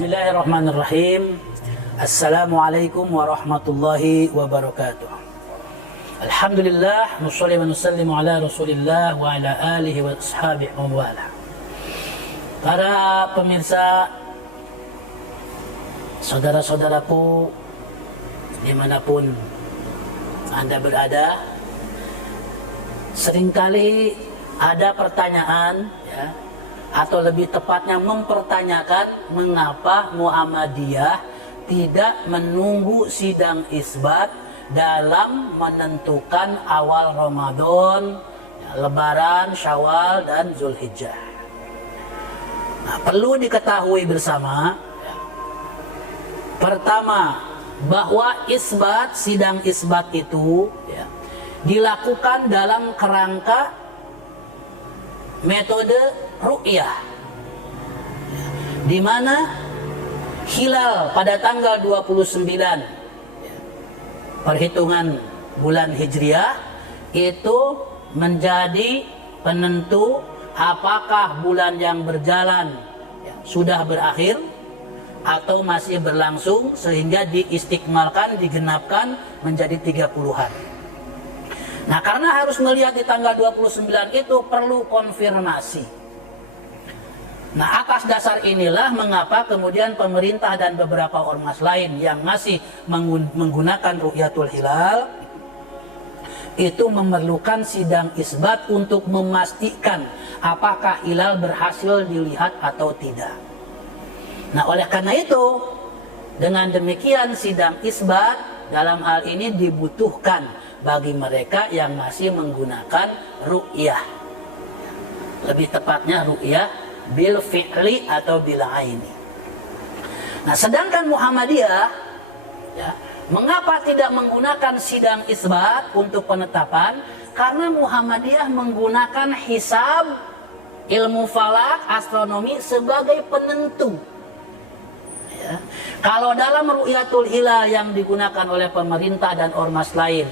Bismillahirrahmanirrahim. Assalamualaikum warahmatullahi wabarakatuh. Alhamdulillah, nusholli wa nusallimu ala Rasulillah wa ala alihi wa ashabihi wa wala. Para pemirsa, saudara-saudaraku dimanapun Anda berada, seringkali ada pertanyaan ya, atau lebih tepatnya mempertanyakan mengapa Muhammadiyah tidak menunggu sidang isbat dalam menentukan awal Ramadan, ya, Lebaran, Syawal, dan Zulhijjah. Nah, perlu diketahui bersama, ya, pertama, bahwa isbat, sidang isbat itu ya, dilakukan dalam kerangka metode ru'yah, di mana hilal pada tanggal 29 perhitungan bulan Hijriah itu menjadi penentu apakah bulan yang berjalan ya, sudah berakhir atau masih berlangsung, sehingga diistikmalkan, digenapkan menjadi 30 hari. Nah, karena harus melihat di tanggal 29 itu perlu konfirmasi. Nah, atas dasar inilah mengapa kemudian pemerintah dan beberapa ormas lain yang masih menggunakan ru'yatul hilal itu memerlukan sidang isbat untuk memastikan apakah hilal berhasil dilihat atau tidak. Nah, oleh karena itu, dengan demikian sidang isbat dalam hal ini dibutuhkan bagi mereka yang masih menggunakan ru'yah. Lebih tepatnya ru'yah bil fi'li atau bil aini. Nah, sedangkan Muhammadiyah ya, mengapa tidak menggunakan sidang isbat untuk penetapan? Karena Muhammadiyah menggunakan hisab, ilmu falak, astronomi sebagai penentu. Ya. Kalau dalam ru'yatul hilal yang digunakan oleh pemerintah dan ormas lain,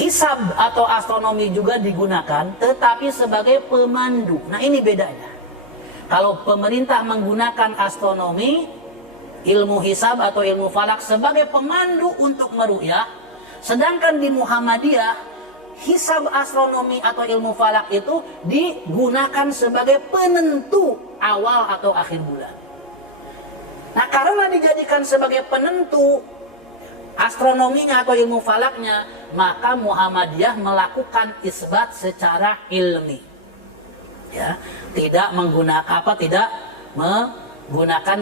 hisab atau astronomi juga digunakan, tetapi sebagai pemandu. Nah, ini bedanya. Kalau pemerintah menggunakan astronomi, ilmu hisab atau ilmu falak sebagai pemandu untuk meru'yah, sedangkan di Muhammadiyah, hisab, astronomi atau ilmu falak itu digunakan sebagai penentu awal atau akhir bulan. Nah, karena dijadikan sebagai penentu astronominya atau ilmu falaknya, maka Muhammadiyah melakukan isbat secara ilmi. Ya, tidak menggunakan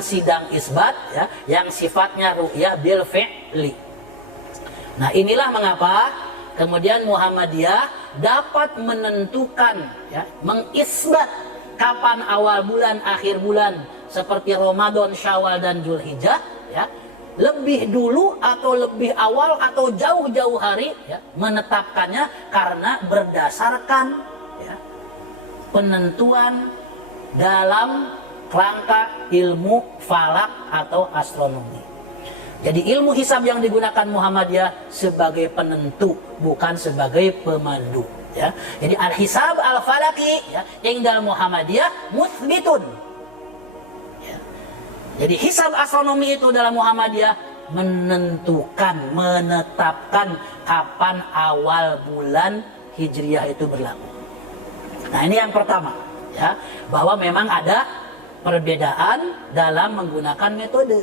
sidang isbat ya, yang sifatnya ru'yah bil fi'li. Nah, inilah mengapa kemudian Muhammadiyah dapat menentukan ya, mengisbat kapan awal bulan, akhir bulan seperti Ramadan, Syawal, dan Zulhijjah ya, lebih dulu atau lebih awal atau jauh-jauh hari ya, menetapkannya karena berdasarkan ya, penentuan dalam kerangka ilmu falak atau astronomi. Jadi ilmu hisab yang digunakan Muhammadiyah sebagai penentu, bukan sebagai pemandu ya. Jadi al-hisab al-falaki ya, indal Muhammadiyah muthbitun ya. Jadi hisab astronomi itu dalam Muhammadiyah menentukan, menetapkan kapan awal bulan Hijriah itu berlaku. Nah, ini yang pertama ya, bahwa memang ada perbedaan dalam menggunakan metode.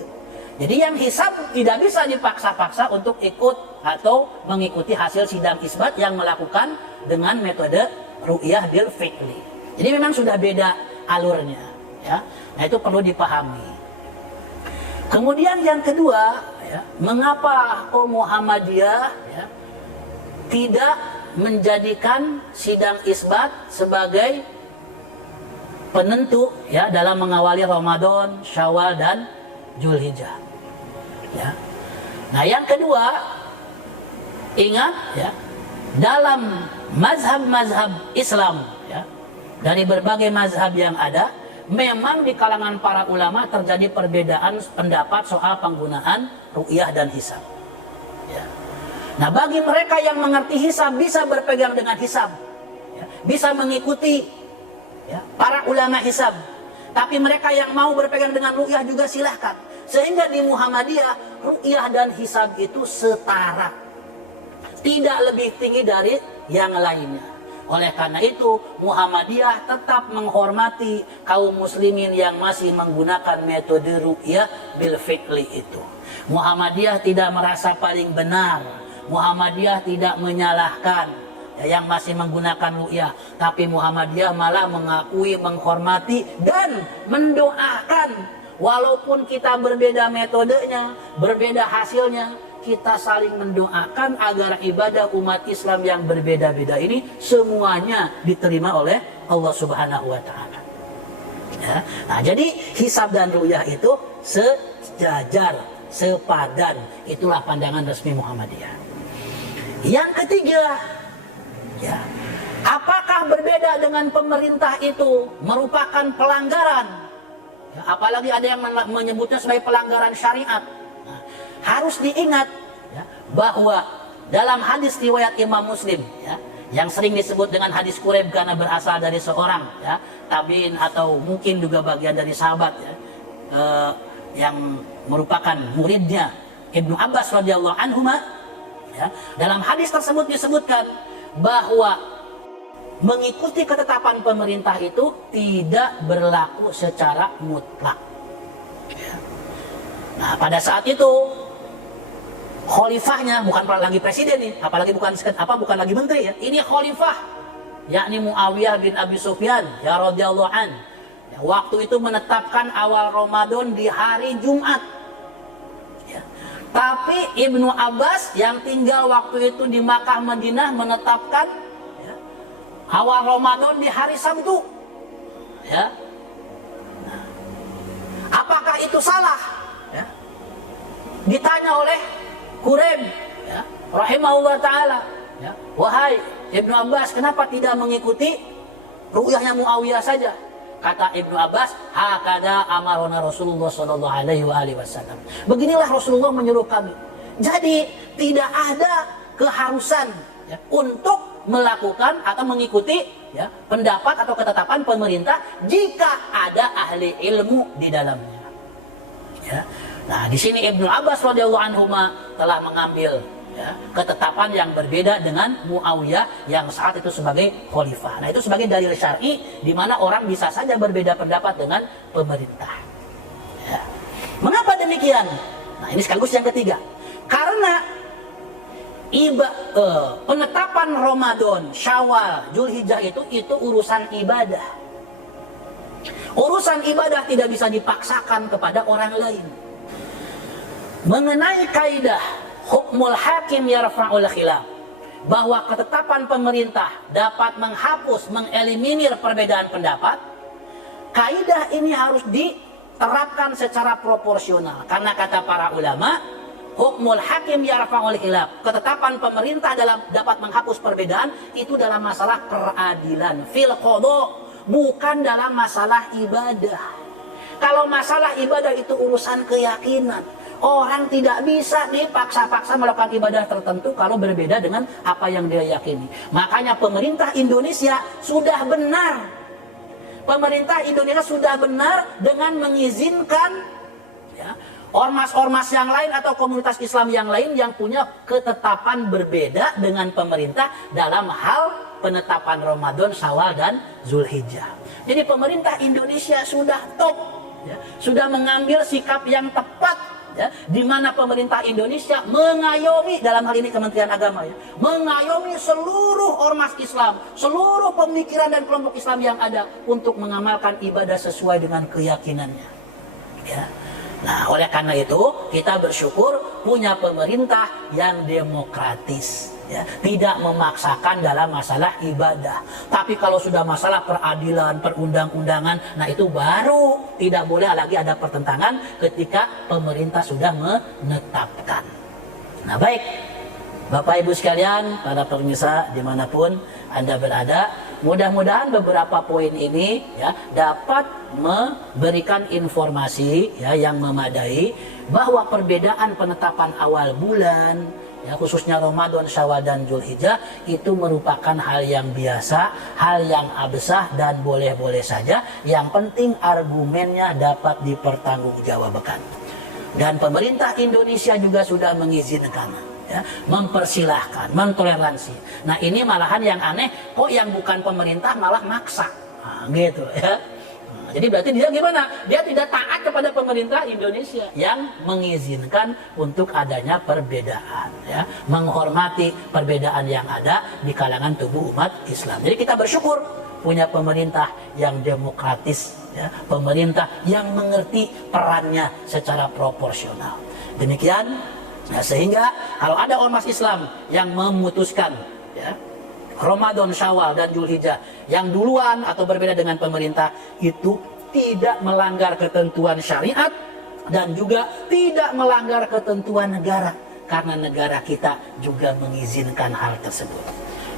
Jadi yang hisab tidak bisa dipaksa-paksa untuk ikut atau mengikuti hasil sidang isbat yang melakukan dengan metode ru'yah bil fi'li. Jadi memang sudah beda alurnya ya. Nah, itu perlu dipahami. Kemudian yang kedua ya, mengapa Muhammadiyah ya, tidak menjadikan sidang isbat sebagai penentu ya dalam mengawali Ramadan, Syawal, dan Zulhijjah. Ya. Nah, yang kedua, ingat ya, dalam mazhab-mazhab Islam ya, dari berbagai mazhab yang ada, memang di kalangan para ulama terjadi perbedaan pendapat soal penggunaan ru'yah dan hisab. Ya. Nah, bagi mereka yang mengerti hisab bisa berpegang dengan hisab ya, bisa mengikuti ya, para ulama hisab. Tapi mereka yang mau berpegang dengan ru'yah juga silahkan. Sehingga di Muhammadiyah, ru'yah dan hisab itu setara. Tidak lebih tinggi dari yang lainnya. Oleh karena itu, Muhammadiyah tetap menghormati kaum muslimin yang masih menggunakan metode ru'yah bil fiqli itu. Muhammadiyah tidak merasa paling benar. Muhammadiyah tidak menyalahkan yang masih menggunakan ru'yah. Tapi Muhammadiyah malah mengakui, menghormati, dan mendoakan. Walaupun kita berbeda metodenya, berbeda hasilnya, kita saling mendoakan agar ibadah umat Islam yang berbeda-beda ini semuanya diterima oleh Allah Subhanahu wa Ta'ala. Ya. Nah, jadi hisab dan ru'yah itu sejajar, sepadan. Itulah pandangan resmi Muhammadiyah. Yang ketiga, ya, apakah berbeda dengan pemerintah itu merupakan pelanggaran? Ya, apalagi ada yang menyebutnya sebagai pelanggaran syariat. Harus diingat ya, bahwa dalam hadis riwayat Imam Muslim ya, yang sering disebut dengan hadis Quraib karena berasal dari seorang ya, tabiin atau mungkin juga bagian dari sahabat ya, yang merupakan muridnya Ibnu Abbas radhiyallahu anhuma ya, dalam hadis tersebut disebutkan bahwa mengikuti ketetapan pemerintah itu tidak berlaku secara mutlak ya. Nah, pada saat itu khalifahnya bukan lagi presiden nih, apalagi bukan lagi menteri ya. Ini khalifah, yakni Muawiyah bin Abi Sufyan ya radhiyallahu an. Ya, waktu itu menetapkan awal Ramadan di hari Jumat. Ya. Tapi Ibnu Abbas yang tinggal waktu itu di Makkah Madinah menetapkan ya, awal Ramadan di hari Sabtu. Ya. Nah, apakah itu salah? Ya. Ditanya oleh Quraib ya, rahimahullah ta'ala ya, wahai Ibnu Abbas, kenapa tidak mengikuti ru'yahnya Muawiyah saja? Kata Ibnu Abbas, hakada amarona Rasulullah sallallahu alaihi wasallam. Beginilah Rasulullah menyuruh kami. Jadi tidak ada keharusan ya, untuk melakukan atau mengikuti ya, pendapat atau ketetapan pemerintah jika ada ahli ilmu di dalamnya. Ya. Nah, di sini Ibnu Abbas radhiyallahu anhu telah mengambil ya, ketetapan yang berbeda dengan Muawiyah yang saat itu sebagai khalifah. Nah, itu sebagai dalil syar'i di mana orang bisa saja berbeda pendapat dengan pemerintah. Ya. Mengapa demikian? Nah, ini sekaligus yang ketiga. Karena penetapan Ramadan, Syawal, Zulhijjah itu urusan ibadah. Urusan ibadah tidak bisa dipaksakan kepada orang lain. Mengenai kaidah hukmul hakim yarfa'ul khilaf, bahwa ketetapan pemerintah dapat menghapus, mengeliminir perbedaan pendapat, kaidah ini harus diterapkan secara proporsional. Karena kata para ulama, hukmul hakim yarfa'ul khilaf, ketetapan pemerintah dapat menghapus perbedaan itu dalam masalah peradilan, fil qada, bukan dalam masalah ibadah. Kalau masalah ibadah itu urusan keyakinan. Orang tidak bisa dipaksa-paksa melakukan ibadah tertentu kalau berbeda dengan apa yang dia yakini. Makanya pemerintah Indonesia sudah benar. Pemerintah Indonesia sudah benar dengan mengizinkan ya, ormas-ormas yang lain atau komunitas Islam yang lain yang punya ketetapan berbeda dengan pemerintah dalam hal penetapan Ramadan, Syawal, dan Zulhijjah. Jadi pemerintah Indonesia sudah top, ya, sudah mengambil sikap yang tepat. Ya, di mana pemerintah Indonesia mengayomi, dalam hal ini Kementerian Agama ya, mengayomi seluruh ormas Islam, seluruh pemikiran dan kelompok Islam yang ada untuk mengamalkan ibadah sesuai dengan keyakinannya. Ya. Nah, oleh karena itu kita bersyukur punya pemerintah yang demokratis, ya, tidak memaksakan dalam masalah ibadah. Tapi kalau sudah masalah peradilan, perundang-undangan, nah itu baru tidak boleh lagi ada pertentangan ketika pemerintah sudah menetapkan. Nah, baik Bapak Ibu sekalian, para pemirsa dimanapun Anda berada, mudah-mudahan beberapa poin ini ya dapat memberikan informasi ya yang memadai bahwa perbedaan penetapan awal bulan ya khususnya Ramadan, Syawal dan Zulhijjah itu merupakan hal yang biasa, hal yang absah dan boleh-boleh saja. Yang penting argumennya dapat dipertanggungjawabkan. Dan pemerintah Indonesia juga sudah mengizinkan, ya, mempersilahkan, mentoleransi. Nah ini malahan yang aneh, kok yang bukan pemerintah malah maksa, nah, gitu ya. Jadi berarti dia gimana? Dia tidak taat kepada pemerintah Indonesia yang mengizinkan untuk adanya perbedaan, ya, menghormati perbedaan yang ada di kalangan tubuh umat Islam. Jadi kita bersyukur punya pemerintah yang demokratis, ya, pemerintah yang mengerti perannya secara proporsional. Demikian, ya, sehingga kalau ada ormas Islam yang memutuskan, ya, Ramadan, Syawal, dan Zulhijjah yang duluan atau berbeda dengan pemerintah itu tidak melanggar ketentuan syariat dan juga tidak melanggar ketentuan negara karena negara kita juga mengizinkan hal tersebut.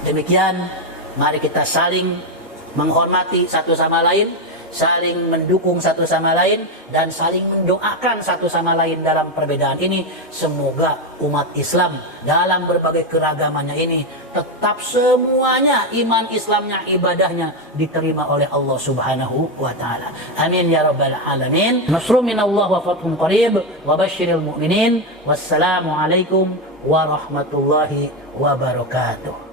Demikian, mari kita saling menghormati satu sama lain, saling mendukung satu sama lain, dan saling mendoakan satu sama lain dalam perbedaan ini. Semoga umat Islam dalam berbagai keragamannya ini tetap semuanya iman Islamnya, ibadahnya diterima oleh Allah Subhanahu wa taala. Amin ya rabbal alamin. Nasrun minallah wa fathun qarib wa basyiril mu'minin. Wassalamu alaikum warahmatullahi wabarakatuh.